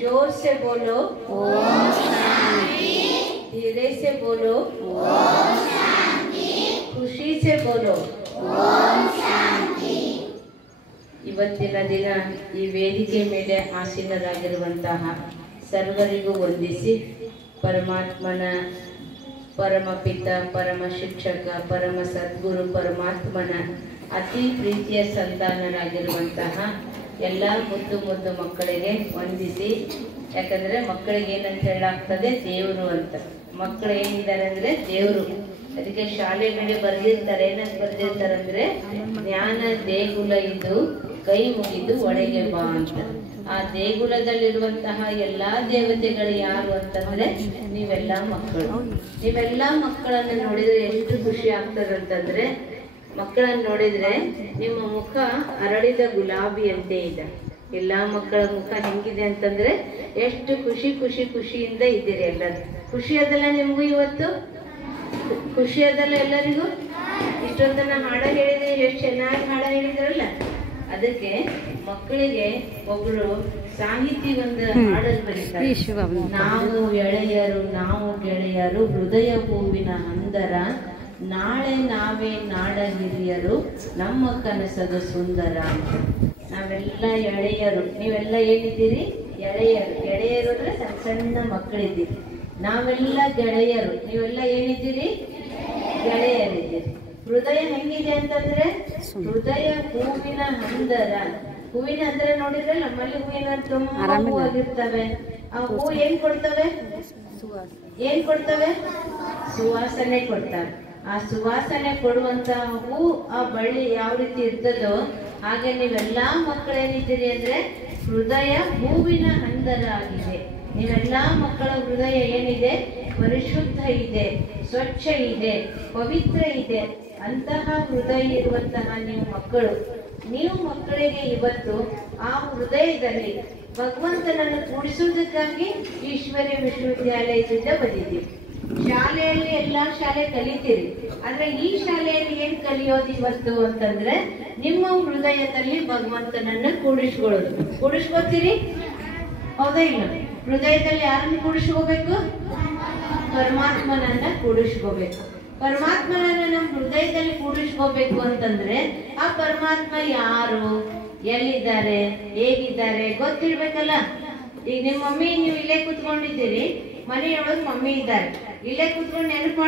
जोर से बोलो ओम शांति, धीरे से बोलो ओम शांति, खुशी से बोलो ओम शांति। ಇವತ್ತಿನ ದಿನ ಈ ವೇದಿಕೆ ಮೇಲೆ ಆಸೀನರಾಗಿರುವಂತಹ ಸರ್ವರಿಗೂ ವಂದಿಸಿ ಪರಮಾತ್ಮನ ಪರಮ ಪಿತ ಪರಮ ಶಿಕ್ಷಕ ಪರಮ ಸದ್ಗುರು ಪರಮಾತ್ಮನ ಅತಿ ಪ್ರೀತಿಯ ಸಂತಾನರಾಗಿರುವಂತಹ ಎಲ್ಲ ಮುದ್ದು ಮುದ್ದು ಮಕ್ಕಳಿಗೆ ವಂದಿಸಿ, ಯಾಕಂದ್ರೆ ಮಕ್ಕಳಿಗೆ ಏನಂತ ಹೇಳಾಗ್ತದೆ ದೇವರು ಅಂತ. ಮಕ್ಕಳು ಏನಿದ್ದಾರೆ ಅಂದ್ರೆ ದೇವರು. ಅದಕ್ಕೆ ಶಾಲೆಗಳಿಗೆ ಬರೆದಿರ್ತಾರೆ, ಏನಂತ ಬರೆದಿರ್ತಾರೆ ಅಂದ್ರೆ ಜ್ಞಾನ ದೇಗುಲ ಇದು ಕೈ ಮುಗಿದು ಒಳಗೆ ಬಾ ಅಂತ. ಆ ದೇಗುಲದಲ್ಲಿರುವಂತಹ ಎಲ್ಲಾ ದೇವತೆಗಳು ಯಾರು ಅಂತಂದ್ರೆ ನೀವೆಲ್ಲ ಮಕ್ಕಳು. ನೀವೆಲ್ಲ ಮಕ್ಕಳನ್ನ ನೋಡಿದ್ರೆ ಎಷ್ಟು ಖುಷಿ ಆಗ್ತದಂತಂದ್ರೆ, ಮಕ್ಕಳನ್ನ ನೋಡಿದ್ರೆ ನಿಮ್ಮ ಮುಖ ಅರಳಿದ ಗುಲಾಬಿ ಅಂತೆ ಇದೆ. ಎಲ್ಲಾ ಮಕ್ಕಳ ಮುಖ ಹೆಂಗಿದೆ ಅಂತಂದ್ರೆ ಎಷ್ಟು ಖುಷಿಯಿಂದ ಇದ್ದೀರಿ ಎಲ್ಲರೂ. ಖುಷಿ ಅದಲ್ಲ ನಿಮ್ಗೂ? ಇವತ್ತು ಖುಷಿ ಅದಲ್ಲ ಎಲ್ಲರಿಗೂ? ಇಷ್ಟೊಂದನ್ನ ಹಾಡ ಹೇಳಿದ್ರೆ ಎಷ್ಟು ಚೆನ್ನಾಗಿ ಹಾಡ ಹೇಳಿದ್ರಲ್ಲ. ಅದಕ್ಕೆ ಮಕ್ಕಳಿಗೆ ಒಬ್ರು ಸಾಹಿತಿ ಒಂದು ಹಾಡನ್ನು ಬರೀತಾರೆ. ನಾವು ಎಳೆಯರು ನಾವು ಗೆಳೆಯರು ಹೃದಯ ಹೂವಿನ ಹಂದರ, ನಾಳೆ ನಾವೇ ನಾಡ ಹಿರಿಯರು ನಮ್ಮ ಕನಸದ ಸುಂದರ. ನಾವೆಲ್ಲ ಎಳೆಯರು, ನೀವೆಲ್ಲ ಏನಿದ್ದೀರಿ? ಎಳೆಯರು. ಗೆಳೆಯರು ಅಂದ್ರೆ ಸಣ್ಣ ಸಣ್ಣ ಮಕ್ಕಳಿದ್ದೀರಿ. ನಾವೆಲ್ಲ ಗೆಳೆಯರು, ನೀವೆಲ್ಲ ಏನಿದ್ದೀರಿ? ಗೆಳೆಯರಿದ್ದೀರಿ. ಹೃದಯ ಹೆಂಗಿದೆ ಅಂತಂದ್ರೆ ಹೃದಯ ಹೂವಿನ ಹಂದರ. ಹೂವಿನ ಅಂದ್ರೆ ನೋಡಿದ್ರೆ ನಮ್ಮಲ್ಲಿ ಹೂವಿನ ತುಂಬಾ ಹೂವಾಗಿರ್ತವೆ. ಆ ಹೂ ಏನ್ ಕೊಡ್ತವೆ? ಏನ್ ಕೊಡ್ತವೆ? ಸುವಾಸನೆ ಕೊಡ್ತವೆ. ಆ ಸುವಾಸನೆ ಕೊಡುವಂತಹ ಹೂ ಆ ಬಳ್ಳಿ ಯಾವ ರೀತಿ ಇರ್ತದೋ ಹಾಗೆ ನೀವೆಲ್ಲಾ ಮಕ್ಕಳೇನಿದ್ದೀರಿ ಅಂದ್ರೆ ಹೃದಯ ಹೂವಿನ ಹಂದರ ಆಗಿದೆ. ನೀವೆಲ್ಲಾ ಮಕ್ಕಳ ಹೃದಯ ಏನಿದೆ? ಪರಿಶುದ್ಧ ಇದೆ, ಸ್ವಚ್ಛ ಇದೆ, ಪವಿತ್ರ ಇದೆ. ಅಂತಹ ಹೃದಯ ಇರುವಂತಹ ನೀವು ಮಕ್ಕಳು. ನೀವು ಮಕ್ಕಳಿಗೆ ಇವತ್ತು ಆ ಹೃದಯದಲ್ಲಿ ಭಗವಂತನನ್ನು ಕೂಡಿಸುವುದಕ್ಕಾಗಿ ಈಶ್ವರ್ಯ ವಿಶ್ವವಿದ್ಯಾಲಯದಿಂದ ಬಂದಿದ್ದೀವಿ. ಶಾಲೆಯಲ್ಲಿ ಎಲ್ಲಾ ಶಾಲೆ ಕಲಿತೀರಿ, ಆದ್ರೆ ಈ ಶಾಲೆಯಲ್ಲಿ ಏನ್ ಕಲಿಯೋದು ಇವತ್ತು ಅಂತಂದ್ರೆ ನಿಮ್ಮ ಹೃದಯದಲ್ಲಿ ಭಗವಂತನನ್ನ ಕೂಡಿಸ್ಕೊಳ್ಳೋದು. ಕೂಡಿಸ್ಕೊತೀರಿ? ಹೌದಾ ಇಲ್ಲ? ಹೃದಯದಲ್ಲಿ ಯಾರನ್ನು ಕೂಡಿಸ್ಕೋಬೇಕು? ಪರಮಾತ್ಮನನ್ನ ಕೂಡಿಸ್ಕೋಬೇಕು. ಪರಮಾತ್ಮನನ್ನ ನಮ್ಮ ಹೃದಯದಲ್ಲಿ ಕೂಡಿಸ್ಕೋಬೇಕು ಅಂತಂದ್ರೆ ಆ ಪರಮಾತ್ಮ ಯಾರು, ಎಲ್ಲಿದ್ದಾರೆ, ಹೇಗಿದ್ದಾರೆ ಗೊತ್ತಿರ್ಬೇಕಲ್ಲ. ಈಗ ನಿಮ್ಮ ಮಮ್ಮಿ, ನೀವು ಇಲ್ಲೇ ಕುತ್ಕೊಂಡಿದ್ದೀರಿ, ಮನೆಯೊಳಗೆ ಮಮ್ಮಿ ಇದ್ದಾರೆ, ಇಲ್ಲೇ ಕುತ್ಕೊಂಡು ನೆನಪು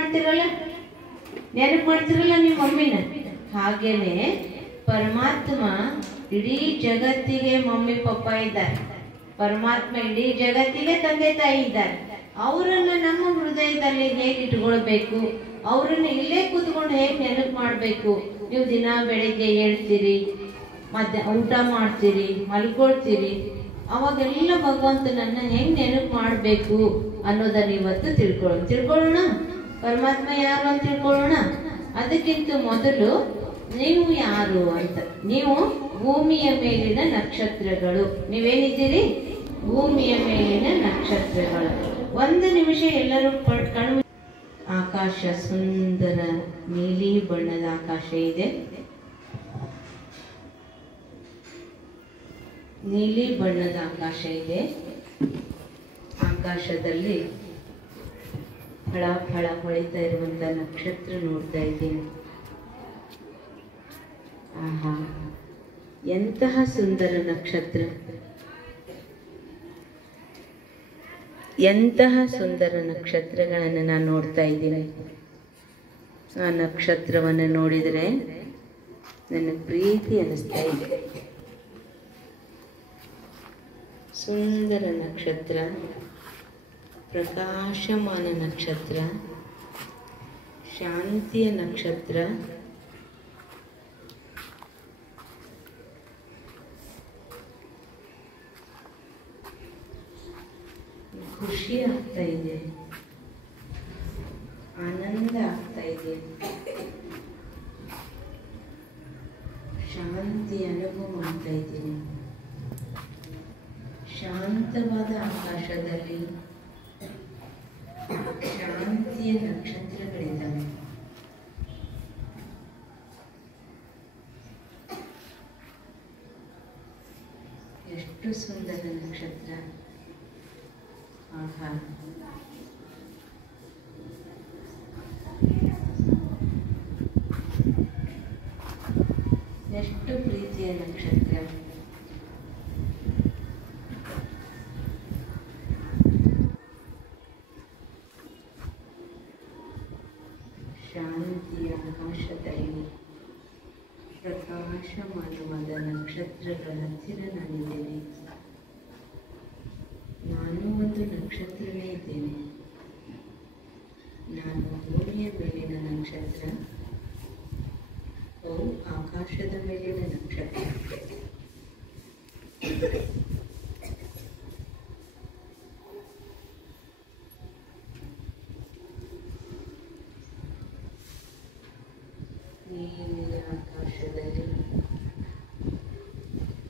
ಮಾಡ್ತಿರಲ್ಲ ನಿಮ್ಮ ಮಮ್ಮಿನ. ಹಾಗೇನೆ ಪರಮಾತ್ಮ ಇಡೀ ಜಗತ್ತಿಗೆ ಮಮ್ಮಿ ಪಪ್ಪ ಇದ್ದಾರೆ. ಪರಮಾತ್ಮ ಇಡೀ ಜಗತ್ತಿಗೆ ತಂದೆ ತಾಯಿ ಇದ್ದಾರೆ. ಅವರನ್ನ ನಮ್ಮ ಹೃದಯದಲ್ಲಿ ಹೇಗೆ ಇಟ್ಕೊಳ್ಬೇಕು, ಅವ್ರನ್ನ ಇಲ್ಲೇ ಕೂತ್ಕೊಂಡು ಹೇಗೆ ನೆನಪು ಮಾಡ್ಬೇಕು? ನೀವು ದಿನ ಬೆಳಿಗ್ಗೆ ಹೇಳ್ತೀರಿ, ಊಟ ಮಾಡ್ತೀರಿ, ಮಲ್ಕೊಳ್ತೀರಿ, ಅವಾಗೆಲ್ಲ ಭಗವಂತನನ್ನ ಹೆಂಗ್ ನೆನಪು ಮಾಡ್ಬೇಕು ಅನ್ನೋದನ್ನ ಇವತ್ತು ತಿಳ್ಕೊಳ್ಳೋಣ. ಪರಮಾತ್ಮ ಯಾರು ಅಂತ ತಿಳ್ಕೊಳ್ಳೋಣ. ಅದಕ್ಕಿಂತ ಮೊದಲು ನೀವು ಯಾರು ಅಂತ. ನೀವು ಭೂಮಿಯ ಮೇಲಿನ ನಕ್ಷತ್ರಗಳು. ನೀವೇನಿದ್ದೀರಿ? ಭೂಮಿಯ ಮೇಲಿನ ನಕ್ಷತ್ರಗಳು. ಒಂದು ನಿಮಿಷ ಎಲ್ಲರೂ ಕಣ್ಣು. ಆಕಾಶ ಸುಂದರ ನೀಲಿ ಬಣ್ಣದ ಆಕಾಶ ಇದೆ. ನೀಲಿ ಬಣ್ಣದ ಆಕಾಶ ಇದೆ. ಆಕಾಶದಲ್ಲಿ ಫಳ ಫಳ ಹೊಳಿತಾ ಇರುವಂತ ನಕ್ಷತ್ರ ನೋಡ್ತಾ ಇದ್ದೀನಿ. ಆಹಾ, ಎಂತಹ ಸುಂದರ ನಕ್ಷತ್ರ! ಎಂತಹ ಸುಂದರ ನಕ್ಷತ್ರಗಳನ್ನು ನಾನು ನೋಡ್ತಾ ಇದ್ದೀನಿ. ಆ ನಕ್ಷತ್ರವನ್ನು ನೋಡಿದರೆ ನನ್ನ ಪ್ರೀತಿ ಅನ್ನಿಸ್ತಾ ಇದೆ. ಸುಂದರ ನಕ್ಷತ್ರ, ಪ್ರಕಾಶಮಾನ ನಕ್ಷತ್ರ, ಶಾಂತಿಯ ನಕ್ಷತ್ರ. ಖುಷಿ ಆಗ್ತಾ ಇದೆ, ಆನಂದ ಆಗ್ತಾ ಇದೆ, ಶಾಂತಿ ಅನುಭವ ಮಾಡ್ತಾ ಇದ್ದೀನಿ. ಶಾಂತವಾದ ಆಕಾಶದಲ್ಲಿ ಶಾಂತಿಯ ನಕ್ಷತ್ರಗಳಿದ್ದಾವೆ. ಎಷ್ಟು ಸುಂದರ ನಕ್ಷತ್ರ! ಆಹಾ. ಎಷ್ಟು ಪ್ರೀತಿಯ ನಕ್ಷತ್ರ. ಶಾಂತಿಯ ಆಕಾಶದಲ್ಲಿ ಪ್ರಕಾಶಮಾನವಾದ ನಕ್ಷತ್ರಗಳ ಹತ್ತಿರ ನಾನಿದ್ದೇನೆ. ನಾನು ಒಂದು ನಕ್ಷತ್ರವೇ ಇದ್ದೇನೆ. ನಾನು ಭೂಮಿಯ ಮೇಲಿನ ನಕ್ಷತ್ರ, ಅವು ಆಕಾಶದ ಮೇಲಿನ ನಕ್ಷತ್ರ. ನೀಲಿಯ ಆಕಾಶದಲ್ಲಿ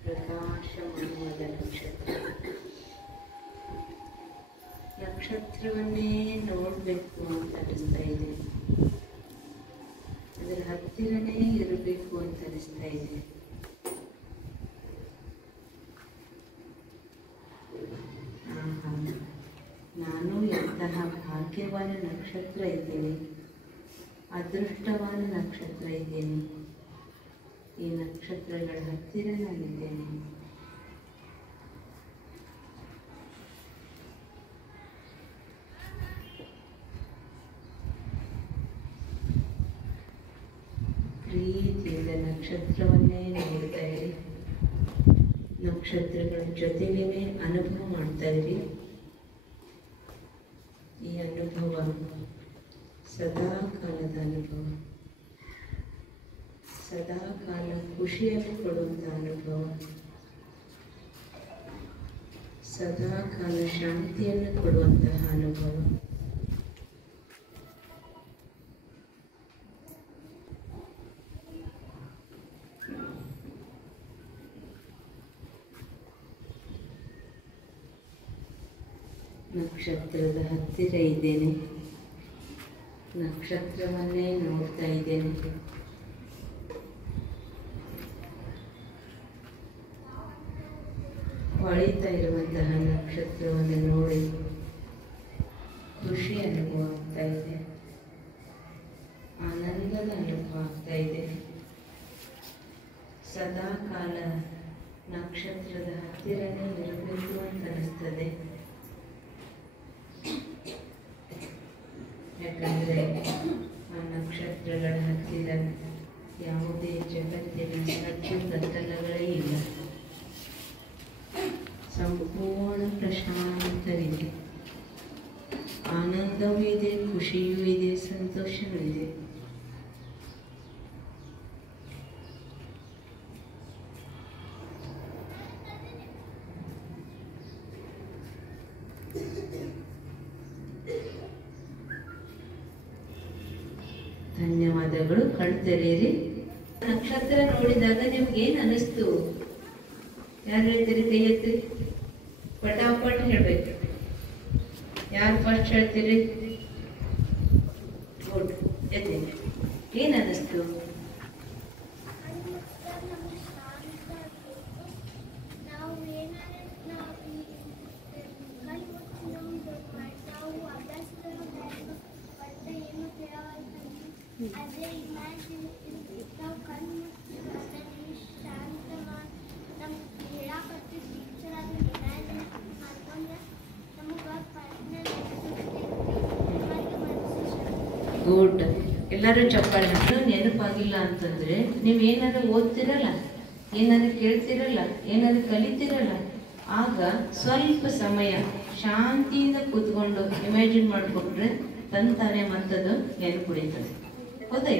ಪ್ರಕಾಶಮಾನವಾದ ನಕ್ಷತ್ರ. ನಕ್ಷತ್ರವನ್ನೇ ನೋಡಬೇಕು ಅಂತ ಅನಿಸ್ತಾ ಇದೆ. ಅದರ ಹತ್ತಿರನೇ ಇರಬೇಕು ಅಂತ ಅನಿಸ್ತಾ ಇದೆ. ನಾನು ಎಂತಹ ಭಾಗ್ಯವಾನ ನಕ್ಷತ್ರ ಇದ್ದೇನೆ, ಅದೃಷ್ಟವಾದ ನಕ್ಷತ್ರ ಇದ್ದೇನೆ. ಈ ನಕ್ಷತ್ರಗಳ ಹತ್ತಿರ ನಾನಿದ್ದೇನೆ. ಪ್ರೀತಿಯಿಂದ ನಕ್ಷತ್ರವನ್ನೇ ನೋಡ್ತಾ ಇರಿ. ನಕ್ಷತ್ರಗಳ ಜೊತೆಗೇನೆ ಅನುಭವ ಮಾಡ್ತಾ ಇರಿ. ಈ ಅನುಭವ ಸದಾ ಕಾಲದ ಅನುಭವ, ಸದಾ ಕಾಲ ಖುಷಿಯನ್ನು ಕೊಡುವಂಥ ಅನುಭವ, ಸದಾ ಕಾಲ ಶಾಂತಿಯನ್ನು ಕೊಡುವಂತಹ ಅನುಭವ. ನಕ್ಷತ್ರದ ಹತ್ತಿರ ಇದ್ದೇನೆ. ನಕ್ಷತ್ರವನ್ನೇ ನೋಡ್ತಾ ಇದ್ದೇನೆ. ಹೊಳಿತಾ ಇರುವಂತಹ ನಕ್ಷತ್ರವನ್ನು ನೋಡಿ ಖುಷಿ ಅನುಭವ ಆಗ್ತಾ ಇದೆ, ಆನಂದದ ಅನುಭವ ಆಗ್ತಾ ಇದೆ. ಸದಾ ಕಾಲ ನಕ್ಷತ್ರದ ಹತ್ತಿರನೇ ಇರಬೇಕು ಅಂತ ಅನಿಸ್ತದೆ. ಯಾಕಂದರೆ ಆ ನಕ್ಷತ್ರಗಳ ಹತ್ತಿರ ಯಾವುದೇ ಜಗತ್ತಿನ ಸಜ್ಜು ಗದ್ದಲಗಳೇ ಇಲ್ಲ. ಸಂಪೂರ್ಣ ಪ್ರಶಾಂತವಿದೆ, ಆನಂದವೂ ಇದೆ, ಖುಷಿಯೂ ಇದೆ, ಸಂತೋಷವೂ ಇದೆ. ಧನ್ಯವಾದಗಳು. ಕಣ್ತೆರೀರಿ. ನಕ್ಷತ್ರ ನೋಡಿದಾಗ ನಿಮ್ಗೆ ಏನ್ ಅನಿಸ್ತು? ಯಾರು ಹೇಳ್ತೀರಿ? ಕೈ ಎತ್ತಿ, ಪಟಾಪಟ್ ಹೇಳ್ಬೇಕು. ಯಾರು ಫಸ್ಟ್ ಹೇಳ್ತೀರಿ? ಗುಡ್. ಎತ್ತಿ. ಏನ್ ಅನಿಸ್ತು? ಗುಡ್. ಎಲ್ಲರೂ ಚಪ್ಪಾಳೆ. ನೆನಪಾಗಿಲ್ಲ ಅಂತಂದ್ರೆ ನೀವು ಏನಾದ್ರು ಓದ್ತಿರಲ್ಲ, ಏನಾದ್ರು ಕೇಳ್ತಿರಲ್ಲ, ಏನಾದ್ರು ಕಲಿತಿರಲ್ಲ, ಆಗ ಸ್ವಲ್ಪ ಸಮಯ ಶಾಂತಿಯಿಂದ ಕೂತ್ಕೊಂಡು ಇಮ್ಯಾಜಿನ್ ಮಾಡಿಕೊಂಡ್ರೆ ತಂತಾನೆ ಮತ್ತದು ನೆನಪುಳಿತದೆ. ಹೌದಾ?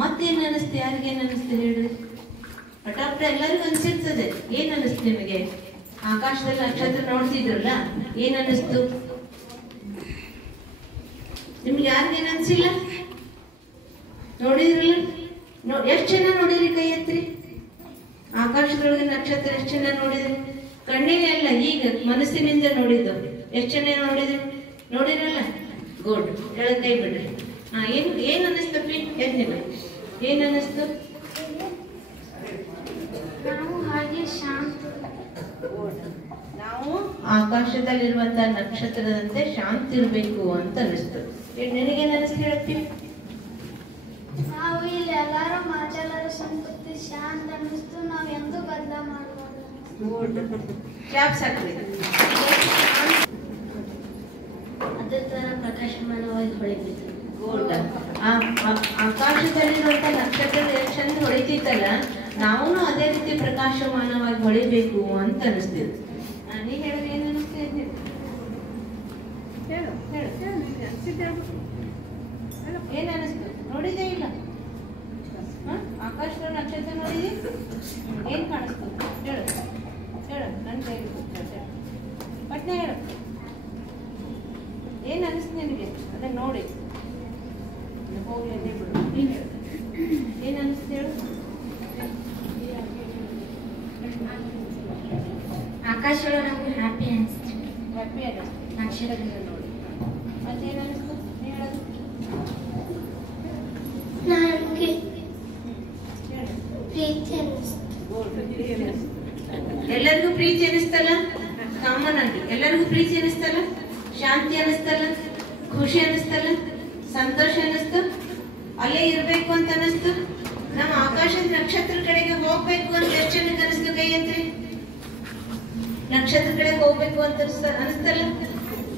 ಮತ್ತೇನು ಅನಿಸ್ತು? ಯಾರಿಗೇನು ಅನಿಸ್ತು ಹೇಳ್ರಿ? ಪಟಾಪಟ ಎಲ್ಲರಿಗೂ ಅನಿಸಿರ್ತದೆ. ಏನ್ ಅನಿಸ್ತು ನಿಮಗೆ? ಆಕಾಶದಲ್ಲಿ ನಕ್ಷತ್ರ ನೋಡ್ತಿದ್ರಲ್ಲ, ಏನ್ ಅನಿಸ್ತು ನಿಮ್ಗೆ? ಯಾರಿಗೇನು ಅನ್ಸಿಲ್ಲ? ನೋಡಿದ್ರಲ್ಲ? ಎಷ್ಟು ಜನ ನೋಡಿದ್ರಿ? ಕೈ ಎತ್ರಿ. ಆಕಾಶದೊಳಗೆ ನಕ್ಷತ್ರ ಎಷ್ಟು ಜನ ನೋಡಿದ್ರಿ? ಕಣ್ಣಿಗೆ ಅಲ್ಲ, ಈಗ ಮನಸ್ಸಿನಿಂದ ನೋಡಿದ್ದು ಎಷ್ಟು ಜನ ನೋಡಿದ್ರಿ? ನೋಡಿರಲ್ಲ? ಗುಡ್. ಕೆಳಗೆ ಕೈ ಬಿಡ್ರಿ. ಏನ್ ಅನ್ನಿಸ್ತಪ್ಪಿ? ಏನ್ ಅನ್ನಿಸ್ತು? ನಾವು ಹಾಗೆ ಶಾಂತ. ನಾವು ಆಕಾಶದಲ್ಲಿರುವಂತಹ ನಕ್ಷತ್ರದಂತೆ ಶಾಂತಿ ಇರಬೇಕು ಅಂತ ಅನಿಸ್ತು. ನಿನಗೇನು ಅನಿಸ್ತು ಹೇಳ್ತೀವಿ? ನಾವು ಇಲ್ಲಿ ಎಲ್ಲರೂ ಮಾತಾಡೋರು ಸಂತೃಪ್ತಿ ಶಾಂತ ಅನಿಸ್ತು. ನಾವು ಎಂದೂ ಬದಲ ಮಾಡಬಾರ್ದು. ಕ್ಲಾಪ್ಸ್ ಹಾಕ್ರಿ. ಅದೇ ತರ ಪ್ರಕಾಶಮಾನವಾಗಿ ಹೊಳಿಬೇಕು. ಆಕಾಶದಲ್ಲಿರುವಂತ ನಕ್ಷತ್ರ ಚಂದ ಹೊಳಿತಿತ್ತಲ್ಲ, ನಾವು ಅದೇ ರೀತಿ ಪ್ರಕಾಶಮಾನವಾಗಿ ಹೊಳಿಬೇಕು ಅಂತ ಅನಿಸ್ತಿದ್ರು. ನೀ ಹೇಳಿದ್ರೆ ಏನು ಅನಿಸ್ತಿದ್ದೆ? ಹೇಳು ಏನ್ ಅನಿಸ್ತು? ನೋಡಿದೇ ಇಲ್ಲ? ಆಕಾಶದ ನಕ್ಷತ್ರ ನೋಡಿದಿ? ಏನ್ ಕಾಣಿಸ್ತು? ಹೇಳು ನನ್ ಕೈಗೆ ಪಟ್ನೆ ಹೇಳು. ಏನ್ ಅನಿಸ್ತು ನಿನಗೆ ಅದನ್ನ ನೋಡಿ? ಹೋಗ್ಲಿ ಬಿಡು, ನೀನ್ ಹೇಳು. ಏನ್ ಅನಿಸ್ತು ಹೇಳು? ಆಕಾಶ ನಮ್ಗೆ ಹ್ಯಾಪಿ ಅನಿಸ್ತು. ಹ್ಯಾಪಿ ಅನಿಸ್ತು ನಕ್ಷತ್ರ ನೋಡಿ. ಮತ್ತೇನ್ ಅನಿಸ್ತು ನೀ ಹೇಳೋದು? ನನಗೆ ಪ್ರೀತಿ ಅನಿಸ್ತು. ಎಲ್ಲರಿಗೂ ಪ್ರೀತಿ ಅನಿಸ್ತಲ್ಲ? ಕಾಮನ್ ಆಗಿ ಎಲ್ಲರಿಗೂ ಪ್ರೀತಿ ಅನಿಸ್ತಲ್ಲ? ಶಾಂತಿ ಅನಿಸ್ತಲ್ಲ? ಖುಷಿ ಅನಿಸ್ತಲ್ಲ? ಸಂತೋಷ ಅನಿಸ್ತು? ಅಲ್ಲೇ ಇರ್ಬೇಕು ಅಂತ ಅನಿಸ್ತು? ನಮ್ಮ ಆಕಾಶದ ನಕ್ಷತ್ರ ಕಡೆಗೆ ಹೋಗ್ಬೇಕು ಅಂತ ಎಷ್ಟು ಜನಕ್ಕೆ ಅನಿಸ್ತು? ಕೈ ಅಂತ್ರಿ. ನಕ್ಷತ್ರ ಕಡೆಗೆ ಹೋಗ್ಬೇಕು ಅಂತ ಅನಿಸ್ತಲ್ಲ?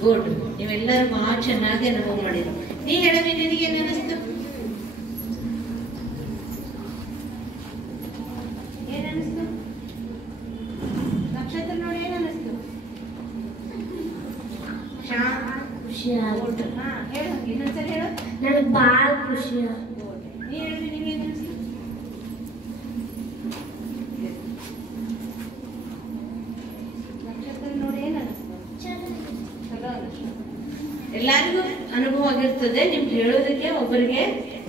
ಗುಡ್. ನೀವೆಲ್ಲರೂ ಬಹಳ ಚೆನ್ನಾಗಿ ಅನುಭವ ಮಾಡಿದ್ರು. ನೀ ಹೇಳವಿ, ನಿನಗೆ ಏನ್ ಅನಿಸ್ತು? ಏನ್ ಅನಿಸ್ತು? ನಕ್ಷತ್ರ ನೋಡಿ ಏನ್ ಅನಿಸ್ತು? ಖುಷಿ ಆಗುತ್ತೆ. ಹೇಳು, ಇನ್ನೊಂದ್ಸರಿ ಹೇಳು. ನನಗೆ ಭಾಳ ಖುಷಿ ಆಗುತ್ತೆ. ನೀ ಹೇಳಿ, ನಿನಗೆ ಏನ್ ಅನಿಸ್ತು? ನಕ್ಷತ್ರ ನೋಡಿ ಏನ್ ಅನಿಸ್ತು? ಚಲೋ ಅನಿಸ್ತು. ಎಲ್ಲರಿಗೂ ಅನುಭವ ಆಗಿರ್ತದೆ. ನಿಮ್ಗೆ ಹೇಳೋದಕ್ಕೆ ಒಬ್ಬರಿಗೆ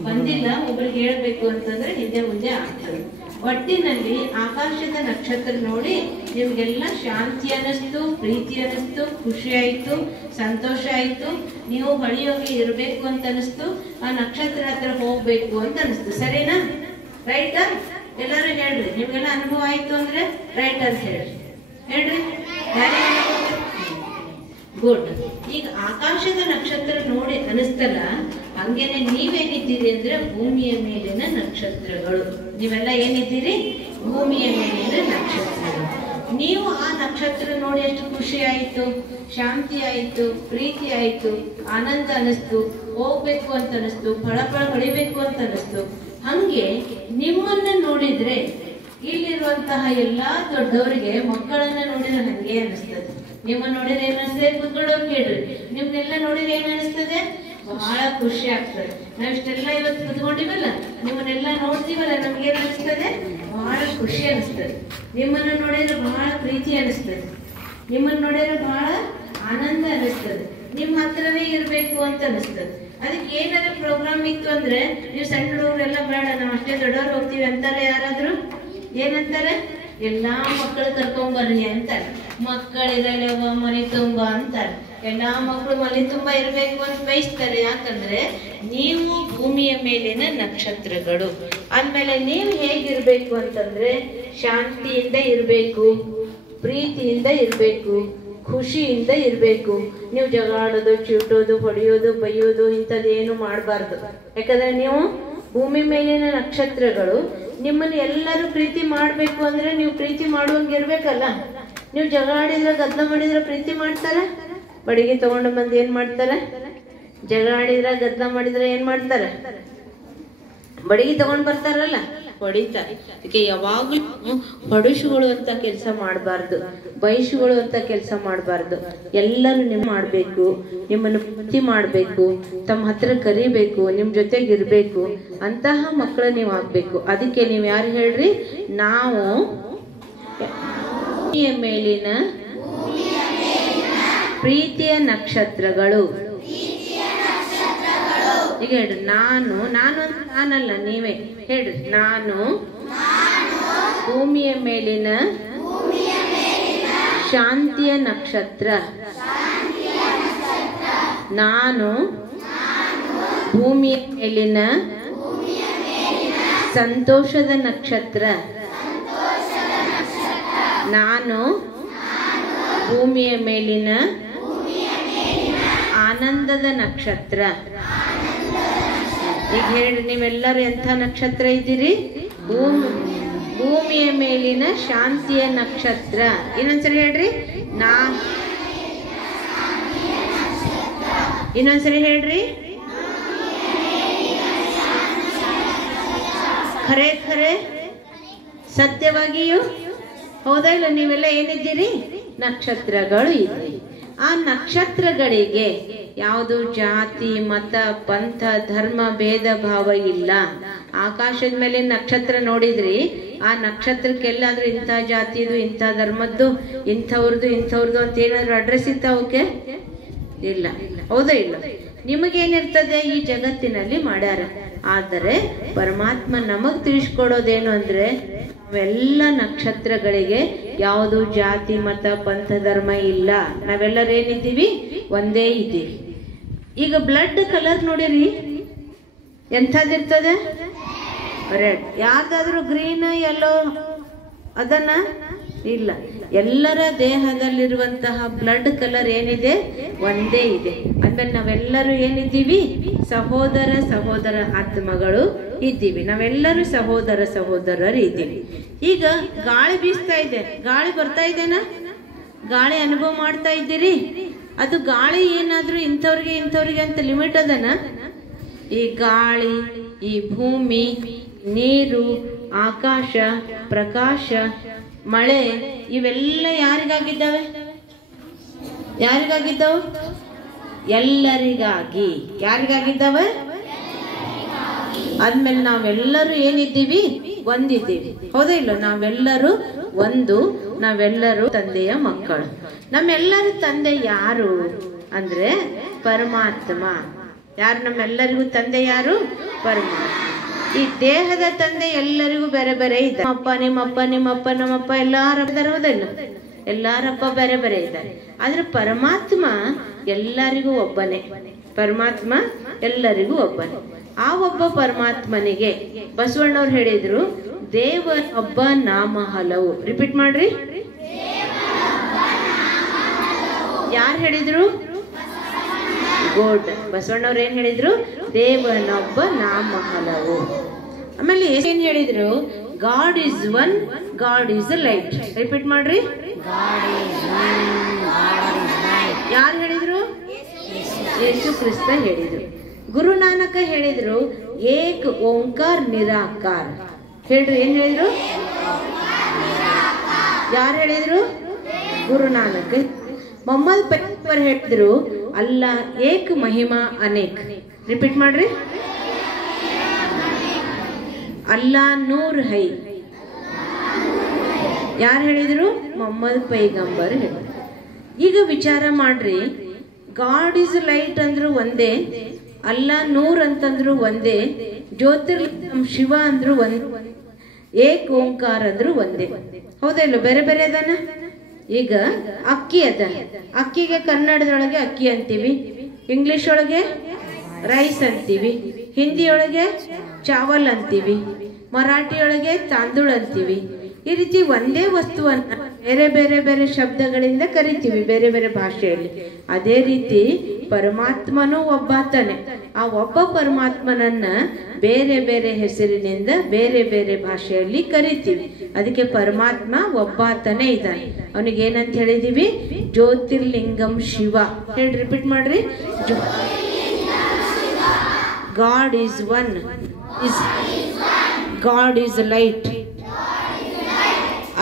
ಬಂದಿಲ್ಲ, ಒಬ್ಬರಿಗೆ ಹೇಳ್ಬೇಕು ಅಂತಂದ್ರೆ ಹಿಂದೆ ಮುಂದೆ ಆಗ್ತದೆ. ಒಟ್ಟಿನಲ್ಲಿ ಆಕಾಶದ ನಕ್ಷತ್ರ ನೋಡಿ ನಿಮ್ಗೆಲ್ಲ ಶಾಂತಿ ಅನಿಸ್ತು, ಪ್ರೀತಿ ಅನಿಸ್ತು, ಖುಷಿ ಆಯ್ತು, ಸಂತೋಷ ಆಯ್ತು. ನೀವು ಹೊಳಿಯೋಗಿ ಇರ್ಬೇಕು ಅಂತ ಅನಿಸ್ತು. ಆ ನಕ್ಷತ್ರ ಹತ್ರ ಹೋಗ್ಬೇಕು ಅಂತ ಅನಿಸ್ತು. ಸರಿನಾ? ರೈಟಾ? ಎಲ್ಲರೂ ಹೇಳ್ರಿ. ನಿಮ್ಗೆಲ್ಲ ಅನುಭವ ಆಯ್ತು ಅಂದ್ರೆ ರೈಟ್ ಅಂತ ಹೇಳ್ರಿ. ಗುಡ್. ಈಗ ಆಕಾಶದ ನಕ್ಷತ್ರ ನೋಡಿ ಅನಿಸ್ತಲ್ಲ, ಹಂಗೇನೆ ನೀವೇನಿದ್ದೀರಿ ಅಂದ್ರೆ ಭೂಮಿಯ ಮೇಲಿನ ನಕ್ಷತ್ರಗಳು. ನೀವೆಲ್ಲ ಏನಿದ್ದೀರಿ? ಭೂಮಿಯ ಮೇಲಿನ ನಕ್ಷತ್ರಗಳು. ನೀವು ಆ ನಕ್ಷತ್ರ ನೋಡಿ ಎಷ್ಟು ಖುಷಿ ಆಯ್ತು, ಶಾಂತಿ ಆಯ್ತು, ಪ್ರೀತಿ ಆಯ್ತು, ಆನಂದ ಅನಿಸ್ತು, ಹೋಗ್ಬೇಕು ಅಂತ ಅನಿಸ್ತು, ಫಳ ಹೊಡಿಬೇಕು ಅಂತ ಅನಿಸ್ತು. ಹಂಗೆ ನಿಮ್ಮನ್ನ ನೋಡಿದ್ರೆ ಇಲ್ಲಿರುವಂತಹ ಎಲ್ಲಾ ದೊಡ್ಡವರಿಗೆ ಮಕ್ಕಳನ್ನ ನೋಡಿದ್ರೆ ಹಂಗೆ ಅನಿಸ್ತದೆ. ನಿಮ್ಮನ್ನ ನೋಡಿದ್ರೆ ಏನ್ ಅನಿಸ್ತದೆ? ಕುತ್ಕೊಳ್ಳೋರು ಕೇಳ್ರಿ. ನಿಮ್ನೆಲ್ಲ ನೋಡಿದ್ರೆ ಏನ್ ಅನಿಸ್ತದೆ? ಬಹಳ ಖುಷಿ ಆಗ್ತದೆ. ನಾವಿಷ್ಟೆಲ್ಲ ಇವತ್ತು ಕುತ್ಕೊಂಡಿವಲ್ಲ, ನಿಮ್ಮನ್ನೆಲ್ಲ ನೋಡ್ತೀವಲ್ಲ, ನಮ್ಗೆ ಏನ್ ಅನಿಸ್ತದೆ? ಬಹಳ ಖುಷಿ ಅನಿಸ್ತದೆ. ನಿಮ್ಮನ್ನ ನೋಡಿದ್ರೆ ಬಹಳ ಪ್ರೀತಿ ಅನಿಸ್ತದೆ. ನಿಮ್ಮನ್ನ ನೋಡಿದ್ರೆ ಬಹಳ ಆನಂದ ಅನಿಸ್ತದೆ. ನಿಮ್ಮ ಹತ್ರನೇ ಇರ್ಬೇಕು ಅಂತ ಅನಿಸ್ತದೆ. ಅದಕ್ಕೆ ಏನಾರ ಪ್ರೋಗ್ರಾಮ್ ಇತ್ತು ಅಂದ್ರೆ ನೀವು ಸಣ್ಣ ಹುಡುಗರೆಲ್ಲ ಬೇಡ, ನಾವು ಅಷ್ಟೇ ದೊಡ್ಡವ್ರು ಹೋಗ್ತೀವಿ ಅಂತಾರೆ. ಯಾರಾದ್ರೂ ಏನಂತಾರೆ? ಎಲ್ಲಾ ಮಕ್ಕಳು ಕರ್ಕೊಂಬರ್ರಿ ಅಂತಾರೆ. ಮಕ್ಕಳಿರಲ್ಲವ ಮನೆ ತುಂಬಾ ಅಂತಾರೆ. ಎಲ್ಲಾ ಮಕ್ಕಳು ಮನೆ ತುಂಬಾ ಇರ್ಬೇಕು ಅಂತ ಬಯಸ್ತಾರೆ. ಯಾಕಂದ್ರೆ ನೀವು ಭೂಮಿಯ ಮೇಲಿನ ನಕ್ಷತ್ರಗಳು. ಅಂದ್ಮೇಲೆ ನೀವು ಹೇಗಿರ್ಬೇಕು ಅಂತಂದ್ರೆ ಶಾಂತಿಯಿಂದ ಇರ್ಬೇಕು, ಪ್ರೀತಿಯಿಂದ ಇರ್ಬೇಕು, ಖುಷಿಯಿಂದ ಇರ್ಬೇಕು. ನೀವು ಜಗಾಡೋದು, ಚೀಟೋದು, ಹೊಡೆಯೋದು, ಬೈಯೋದು ಇಂಥದ್ದೇನು ಮಾಡಬಾರ್ದು. ಯಾಕಂದ್ರೆ ನೀವು ಭೂಮಿ ಮೇಲಿನ ನಕ್ಷತ್ರಗಳು. ನಿಮ್ಮನ್ನು ಎಲ್ಲರೂ ಪ್ರೀತಿ ಮಾಡ್ಬೇಕು ಅಂದ್ರೆ ನೀವು ಪ್ರೀತಿ ಮಾಡುವಂಗೆ ಇರ್ಬೇಕಲ್ಲ. ನೀವು ಜಗಾಡಿದ್ರೆ, ಗದ್ದಲ ಮಾಡಿದ್ರೆ ಪ್ರೀತಿ ಮಾಡ್ತಾರೆ? ಬಡಿಗೆ ತಗೊಂಡು ಬಂದು ಏನ್ ಮಾಡ್ತಾರೆ? ಜಗಾಡಿದ್ರ, ಗದ್ದಲ ಮಾಡಿದ್ರೆ ಏನ್ ಮಾಡ್ತಾರೆ? ಬಡಿಗೆ ತಗೊಂಡ್ ಬರ್ತಾರಲ್ಲ, ಹೊಡಿತಾರೆ. ಅದಕ್ಕೆ ಯಾವಾಗ್ಲೂ ಹೊಡಿಸುಗೊಳ್ಳುವಂತ ಕೆಲಸ ಮಾಡಬಾರ್ದು, ಬಯಸುಗೊಳ್ಳುವಂತ ಕೆಲಸ ಮಾಡಬಾರ್ದು. ಎಲ್ಲರೂ ನಿಮ್ ಮಾಡ್ಬೇಕು, ನಿಮ್ಮನ್ನು ಪ್ರೀತಿ ಮಾಡ್ಬೇಕು, ತಮ್ಮ ಹತ್ರ ಕರಿಬೇಕು, ನಿಮ್ ಜೊತೆಗಿರ್ಬೇಕು. ಅಂತಹ ಮಕ್ಕಳು ನೀವು ಆಗ್ಬೇಕು. ಅದಕ್ಕೆ ನೀವು ಯಾರು ಹೇಳ್ರಿ? ನಾವು ಭೂಮಿಯ ಮೇಲಿನ ಪ್ರೀತಿಯ ನಕ್ಷತ್ರಗಳು. ಈಗ ಹೇಳ್ರಿ, ನಾನು ನಾನಲ್ಲ, ನೀವೇ ಹೇಳ್ರಿ. ನಾನು ಭೂಮಿಯ ಮೇಲಿನ ಶಾಂತಿಯ ನಕ್ಷತ್ರ. ನಾನು ಭೂಮಿಯ ಮೇಲಿನ ಸಂತೋಷದ ನಕ್ಷತ್ರ. ನಾನು ಭೂಮಿಯ ಮೇಲಿನ ಆನಂದದ ನಕ್ಷತ್ರ. ಈಗ ಹೇಳಿ, ನೀವೆಲ್ಲರೂ ಎಂಥ ನಕ್ಷತ್ರ ಇದ್ದೀರಿ? ಭೂಮಿಯ ಮೇಲಿನ ಶಾಂತಿಯ ನಕ್ಷತ್ರ. ಇನ್ನೊಂದ್ಸರಿ ಹೇಳ್ರಿ. ಇನ್ನೊಂದ್ಸರಿ ಹೇಳ್ರಿ. ಖರೆ ಖರೆ ಸತ್ಯವಾಗಿಯೂ ಹೌದಾ ಇಲ್ಲ? ನೀವೆಲ್ಲ ಏನಿದ್ದೀರಿ? ನಕ್ಷತ್ರಗಳು ಇದ್ದೀರಿ. ಆ ನಕ್ಷತ್ರಗಳಿಗೆ ಯಾವುದು ಜಾತಿ ಮತ ಪಂಥ ಧರ್ಮ ಭೇದ ಭಾವ ಇಲ್ಲ. ಆಕಾಶದ ಮೇಲೆ ನಕ್ಷತ್ರ ನೋಡಿದ್ರಿ, ಆ ನಕ್ಷತ್ರಕ್ಕೆಲ್ಲಾದ್ರೂ ಇಂಥ ಜಾತಿದು ಇಂಥ ಧರ್ಮದ್ದು ಇಂಥವ್ರದ್ದು ಅಂತ ಏನಾದ್ರು ಅಡ್ರೆಸ್ ಇತ್ತ? ಅವಕ್ಕೆ ಇಲ್ಲ. ಹೌದಾ ಇಲ್ಲ? ನಿಮಗೇನಿರ್ತದೆ? ಈ ಜಗತ್ತಿನಲ್ಲಿ ಮಾಡ್ಯಾರ. ಆದರೆ ಪರಮಾತ್ಮ ನಮಗ್ ತಿಳಿಸ್ಕೊಡೋದೇನು ಅಂದ್ರೆ, ನಾವೆಲ್ಲ ನಕ್ಷತ್ರಗಳಿಗೆ ಯಾವುದು ಜಾತಿ ಮತ ಪಂಥ ಧರ್ಮ ಇಲ್ಲ. ನಾವೆಲ್ಲರೂ ಏನಿದ್ದೀವಿ? ಒಂದೇ ಇದ್ದೀವಿ. ಈಗ ಬ್ಲಡ್ ಕಲರ್ ನೋಡಿರಿ, ಎಂಥದಿರ್ತದೆ? ರೆಡ್. ಯಾರ್ದಾದ್ರೂ ಗ್ರೀನ್ ಯೆಲ್ಲೋ ಅದನ್ನ ಇಲ್ಲ. ಎಲ್ಲರ ದೇಹದಲ್ಲಿರುವಂತಹ ಬ್ಲಡ್ ಕಲರ್ ಏನಿದೆ? ಒಂದೇ ಇದೆ. ಅಂದ್ರೆ ನಾವೆಲ್ಲರೂ ಏನಿದ್ದೀವಿ? ಸಹೋದರ ಆತ್ಮಗಳು ಇದ್ದೀವಿ. ನಾವೆಲ್ಲರೂ ಸಹೋದರರು ಇದ್ದೀವಿ. ಈಗ ಗಾಳಿ ಬೀಸ್ತಾ ಇದೆ, ಗಾಳಿ ಬರ್ತಾ ಇದೆನಾ? ಗಾಳಿ ಅನುಭವ ಮಾಡ್ತಾ ಇದ್ದೀರಿ? ಅದು ಗಾಳಿ ಏನಾದ್ರೂ ಇಂಥವ್ರಿಗೆ ಅಂತ ಲಿಮಿಟ್ ಅದನ? ಈ ಗಾಳಿ, ಈ ಭೂಮಿ, ನೀರು, ಆಕಾಶ, ಪ್ರಕಾಶ, ಮಳೆ ಇವೆಲ್ಲ ಯಾರಿಗಾಗಿದ್ದಾವೆ? ಎಲ್ಲರಿಗಾಗಿ. ಯಾರಿಗಾಗಿದ್ದಾವೆ? ಆದ್ಮೇಲೆ ನಾವೆಲ್ಲರೂ ಏನಿದ್ದೀವಿ? ಒಂದಿದ್ದೀವಿ. ಹೌದಾ ಇಲ್ಲ? ನಾವೆಲ್ಲರೂ ಒಂದು, ನಾವೆಲ್ಲರೂ ತಂದೆಯ ಮಕ್ಕಳು. ನಮ್ಮೆಲ್ಲರ ತಂದೆ ಯಾರು ಅಂದ್ರೆ ಪರಮಾತ್ಮ. ಯಾರು ನಮ್ಮೆಲ್ಲರಿಗೂ ತಂದೆ? ಯಾರು? ಪರಮಾತ್ಮ. ಈ ದೇಹದ ತಂದೆ ಎಲ್ಲರಿಗೂ ಬೇರೆ ಬೇರೆ ಇದ್ದಾರೆ. ನಿಮ್ಮಪ್ಪ ನಮ್ಮಪ್ಪ ಎಲ್ಲಾರಲ್ಲ, ಎಲ್ಲಾರಪ್ಪ ಬೇರೆ ಬೇರೆ ಇದ್ದಾರೆ. ಆದ್ರೆ ಪರಮಾತ್ಮ ಎಲ್ಲರಿಗೂ ಒಬ್ಬನೇ. ಪರಮಾತ್ಮ ಎಲ್ಲರಿಗೂ ಒಬ್ಬನೇ. ಆ ಒಬ್ಬ ಪರಮಾತ್ಮನಿಗೆ ಬಸವಣ್ಣವ್ರು ಹೇಳಿದ್ರು, ದೇವ ಒಬ್ಬ ನಾಮ ಹಲವು. ರಿಪೀಟ್ ಮಾಡ್ರಿ. ಯಾರು ಹೇಳಿದ್ರು? ಗೋಡ್. ಬಸವಣ್ಣವ್ರು ಏನ್ ಹೇಳಿದ್ರು? ದೇವನೊಬ್ಬ ನಾಮ ಹಲವು. ಆಮೇಲೆ ಏನ್ ಹೇಳಿದ್ರು? God is one, God is light. Repeat ಮಾಡ್ರಿ. ಯಾರು ಹೇಳಿದ್ರು? ಯೇಸು ಕ್ರಿಸ್ತ ಹೇಳಿದ್ರು. ಗುರುನಾನಕ ಹೇಳಿದ್ರು, ಏಕ್ ಓಂಕಾರ ನಿರಾಕಾರ. ಹೇಳ್ರಿ, ಏನ್ ಹೇಳಿದ್ರು? ಯಾರು ಹೇಳಿದ್ರು? ಗುರುನಾನಕ್. ಮೊಹಮ್ಮದ್ ಪೈಗಂಬರ್ ಹೇಳಿದ್ರು, ಅಲ್ಲ ಏಕ್ ಮಹಿಮಾ ಅನೇಕ್. ರಿಪೀಟ್ ಮಾಡ್ರಿ. ಅಲ್ಲಾ ನೂರ್ ಹೈ. ಯಾರು ಹೇಳಿದ್ರು? ಮೊಹಮ್ಮದ್ ಪೈಗಂಬರ್ ಹೇಳಿದ್ರು. ಈಗ ವಿಚಾರ ಮಾಡ್ರಿ, ಗಾಡ್ ಇಸ್ ಲೈಟ್ ಅಂದ್ರು ಒಂದೇ, ಅಲ್ಲಾ ನೂರ್ ಅಂತಂದ್ರು ಒಂದೇ, ಜ್ಯೋತಿರ್ಲಿಂಗಂ ಶಿವ ಅಂದ್ರು ಒಂದೇ, ಏಕ್ ಓಂಕಾರ ಅಂದ್ರು ಒಂದೇ. ಹೌದಾ ಇಲ್ಲ? ಬೇರೆ ಬೇರೆ ಅದಾನ. ಈಗ ಅಕ್ಕಿ ಅದ. ಅಕ್ಕಿಗೆ ಕನ್ನಡದೊಳಗೆ ಅಕ್ಕಿ ಅಂತೀವಿ, ಇಂಗ್ಲಿಷ್ ಒಳಗೆ ರೈಸ್ ಅಂತೀವಿ, ಹಿಂದಿಯೊಳಗೆ ಚಾವಲ್ ಅಂತೀವಿ, ಮರಾಠಿಯೊಳಗೆ ತಾಂದೂಳ ಅಂತೀವಿ. ಈ ರೀತಿ ಒಂದೇ ವಸ್ತುವನ್ನ ಬೇರೆ ಬೇರೆ ಬೇರೆ ಶಬ್ದಗಳಿಂದ ಕರಿತೀವಿ ಬೇರೆ ಬೇರೆ ಭಾಷೆಯಲ್ಲಿ. ಅದೇ ರೀತಿ ಪರಮಾತ್ಮನೂ ಒಬ್ಬಾತನೇ. ಆ ಒಬ್ಬ ಪರಮಾತ್ಮನನ್ನ ಬೇರೆ ಬೇರೆ ಹೆಸರಿನಿಂದ ಬೇರೆ ಬೇರೆ ಭಾಷೆಯಲ್ಲಿ ಕರಿತೀವಿ. ಅದಕ್ಕೆ ಪರಮಾತ್ಮ ಒಬ್ಬಾತನೇ ಇದ್ದಾನೆ. ಅವನಿಗೆ ಏನಂತ ಹೇಳಿದೀವಿ? ಜ್ಯೋತಿರ್ಲಿಂಗಂ ಶಿವ. ಹೇಳಿ, ರಿಪೀಟ್ ಮಾಡ್ರಿ. God is one, God is light,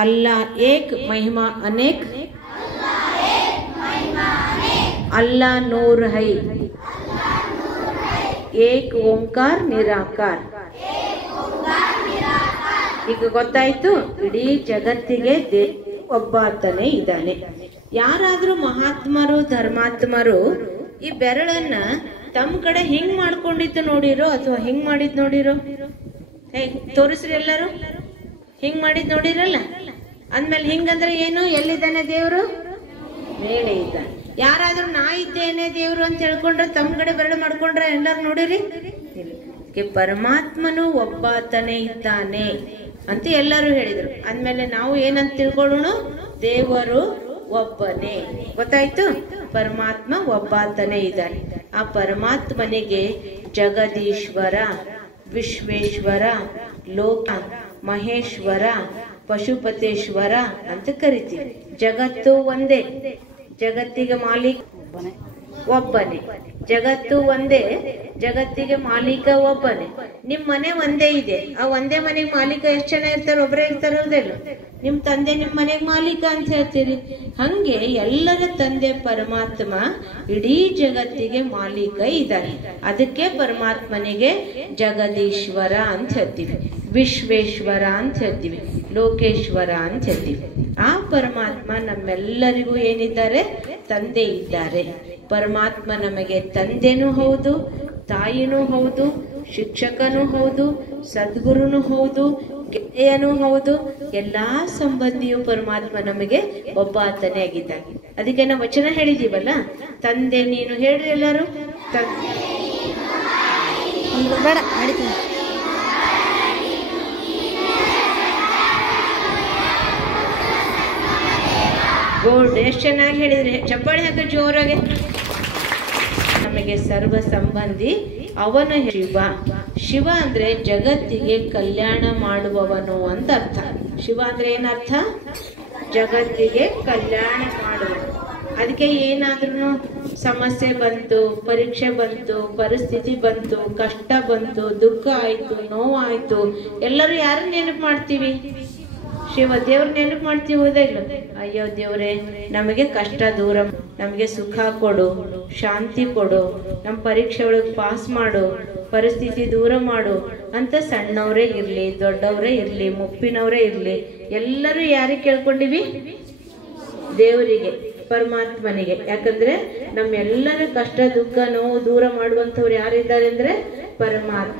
Allah एक महिमा अनेक, अल्लाह नूर है, एक ओंकार निराकार. ಈಗ ಗೊತ್ತಾಯ್ತು, ಇಡೀ ಜಗತ್ತಿಗೆ ಒಬ್ಬಾತನೇ ಇದ್ದಾನೆ. ಯಾರಾದ್ರೂ ಮಹಾತ್ಮರು ಧರ್ಮಾತ್ಮರು ಈ ಬೆರಳನ್ನ ತಮ್ಮ ಕಡೆ ಹಿಂಗ್ ಮಾಡ್ಕೊಂಡಿದ್ದು ನೋಡಿರೋ ಅಥವಾ ಹಿಂಗ್ ಮಾಡಿದ್ ನೋಡಿರೋ? ತೋರಿಸ್ರಿ ಎಲ್ಲರೂ. ಹಿಂಗ್ ಮಾಡಿದ್ ನೋಡಿರಲ್ಲ? ಅಂದ್ಮೇಲೆ ಹಿಂಗಂದ್ರೆ ಏನು? ಎಲ್ಲಿದ್ದಾನೆ ದೇವ್ರು? ಮೇಲೆ ಇದ್ದಾನೆ. ಯಾರಾದ್ರೂ ನಾ ಇದ್ದೇನೆ ದೇವ್ರು ಅಂತ ಹೇಳ್ಕೊಂಡ್ರೆ ತಮ್ಮ ಕಡೆ ಬೆರಳು ಮಾಡ್ಕೊಂಡ್ರೆ ಎಲ್ಲಾರು ನೋಡಿರಿ? ಪರಮಾತ್ಮನು ಒಬ್ಬಾತನೇ ಇದ್ದಾನೆ ಅಂತ ಎಲ್ಲರೂ ಹೇಳಿದ್ರು. ಅಂದ್ಮೇಲೆ ನಾವು ಏನಂತ ತಿಳ್ಕೊಳ್ಳೋಣ? ದೇವರು ಒಬ್ಬನೇ. ಗೊತ್ತಾಯ್ತು? ಪರಮಾತ್ಮ ಒಬ್ಬಾತನೇ ಇದ್ದಾನೆ. ಆ ಪರಮಾತ್ಮನಿಗೆ ಜಗದೀಶ್ವರ, ವಿಶ್ವೇಶ್ವರ, ಲೋಕ ಮಹೇಶ್ವರ, ಪಶುಪತೇಶ್ವರ ಅಂತ ಕರಿತೀವಿ. ಜಗತ್ತು ಒಂದೇ, ಜಗತ್ತಿಗೆ ಮಾಲೀಕ ಒಬ್ಬನೇ. ಜಗತ್ತು ಒಂದೇ, ಜಗತ್ತಿಗೆ ಮಾಲೀಕ ಒಬ್ಬನೇ. ನಿಮ್ ಮನೆ ಒಂದೇ ಇದೆ, ಆ ಒಂದೇ ಮನೆಗೆ ಮಾಲೀಕ ಎಷ್ಟು ಜನ ಇರ್ತಾರೆ? ಒಬ್ಬರೇ ಇರ್ತಾರ? ಹೌದಲ್ಲ? ನಿಮ್ ತಂದೆ ನಿಮ್ ಮನೆಗೆ ಮಾಲೀಕ ಅಂತ ಹೇಳ್ತೀರಿ. ಹಂಗೆ ಎಲ್ಲರ ತಂದೆ ಪರಮಾತ್ಮ ಇಡೀ ಜಗತ್ತಿಗೆ ಮಾಲೀಕ ಇದ್ದಾನೆ. ಅದಕ್ಕೆ ಪರಮಾತ್ಮನಿಗೆ ಜಗದೀಶ್ವರ ಅಂತ ಹೇಳ್ತೀವಿ, ವಿಶ್ವೇಶ್ವರ ಅಂತ ಹೇಳ್ತೀವಿ, ಲೋಕೇಶ್ವರ ಅಂತ ಹೇಳ್ತೀವಿ. ಆ ಪರಮಾತ್ಮ ನಮ್ಮೆಲ್ಲರಿಗೂ ಏನಿದ್ದಾರೆ? ತಂದೆ ಇದ್ದಾರೆ. ಪರಮಾತ್ಮ ನಮಗೆ ತಂದೆನೂ ಹೌದು, ತಾಯಿನೂ ಹೌದು, ಶಿಕ್ಷಕನೂ ಹೌದು, ಸದ್ಗುರುನೂ ಹೌದು, ಗೆಳೆಯನೂ ಹೌದು. ಎಲ್ಲಾ ಸಂಬಂಧಿಯು ಪರಮಾತ್ಮ ನಮಗೆ ಒಬ್ಬಾತನೇ ಆಗಿದ್ದಾನೆ. ಅದಕ್ಕೆ ನಾವು ವಚನ ಹೇಳಿದೀವಲ್ಲ, ತಂದೆ ನೀನು. ಹೇಳ್ರಿ ಎಲ್ಲರೂ, ಬೇಡ ನಡೀತೀನಿ. ಗೋಲ್ಡ್. ಎಷ್ಟು ಚೆನ್ನಾಗಿ ಹೇಳಿದ್ರೆ, ಚಪ್ಪಾಳೆ ಹಾಕ ಜೋರಾಗೆ. ನಮಗೆ ಸರ್ವ ಸಂಬಂಧಿ ಅವನ ಶಿವ. ಶಿವ ಅಂದ್ರೆ ಜಗತ್ತಿಗೆ ಕಲ್ಯಾಣ ಮಾಡುವವನು ಅಂತ ಅರ್ಥ. ಶಿವ ಅಂದ್ರೆ ಏನರ್ಥ? ಜಗತ್ತಿಗೆ ಕಲ್ಯಾಣ ಮಾಡುವವನು. ಅದಕ್ಕೆ ಏನಾದ್ರೂ ಸಮಸ್ಯೆ ಬಂತು, ಪರೀಕ್ಷೆ ಬಂತು, ಪರಿಸ್ಥಿತಿ ಬಂತು, ಕಷ್ಟ ಬಂತು, ದುಃಖ ಆಯ್ತು, ನೋವಾಯ್ತು, ಎಲ್ಲರೂ ಯಾರು ನೆನಪು ಮಾಡ್ತೀವಿ? ಶಿವ ದೇವ್ರ ನೆನಪು ಮಾಡ್ತೀವಿ. ಹೌದಾ ಇಲ್ಲ? ಅಯ್ಯೋ ದೇವ್ರೆ, ನಮಗೆ ಕಷ್ಟ ದೂರ, ನಮಗೆ ಸುಖ ಕೊಡು, ಶಾಂತಿ ಕೊಡು, ನಮ್ಮ ಪರೀಕ್ಷೆ ಒಳಗೆ ಪಾಸ್ ಮಾಡು, ಪರಿಸ್ಥಿತಿ ದೂರ ಮಾಡು ಅಂತ ಸಣ್ಣವರೇ ಇರ್ಲಿ, ದೊಡ್ಡವರೇ ಇರ್ಲಿ, ಮುಪ್ಪಿನವರೇ ಇರ್ಲಿ, ಎಲ್ಲರೂ ಯಾರಿಗೆ ಕೇಳ್ಕೊಂಡಿವಿ? ದೇವರಿಗೆ, ಪರಮಾತ್ಮನಿಗೆ. ಯಾಕಂದ್ರೆ ನಮ್ಮೆಲ್ಲರ ಕಷ್ಟ ದುಃಖ ನೋವು ದೂರ ಮಾಡುವಂಥವ್ರು ಯಾರಿದ್ದಾರೆ ಅಂದ್ರೆ ಪರಮಾತ್ಮ.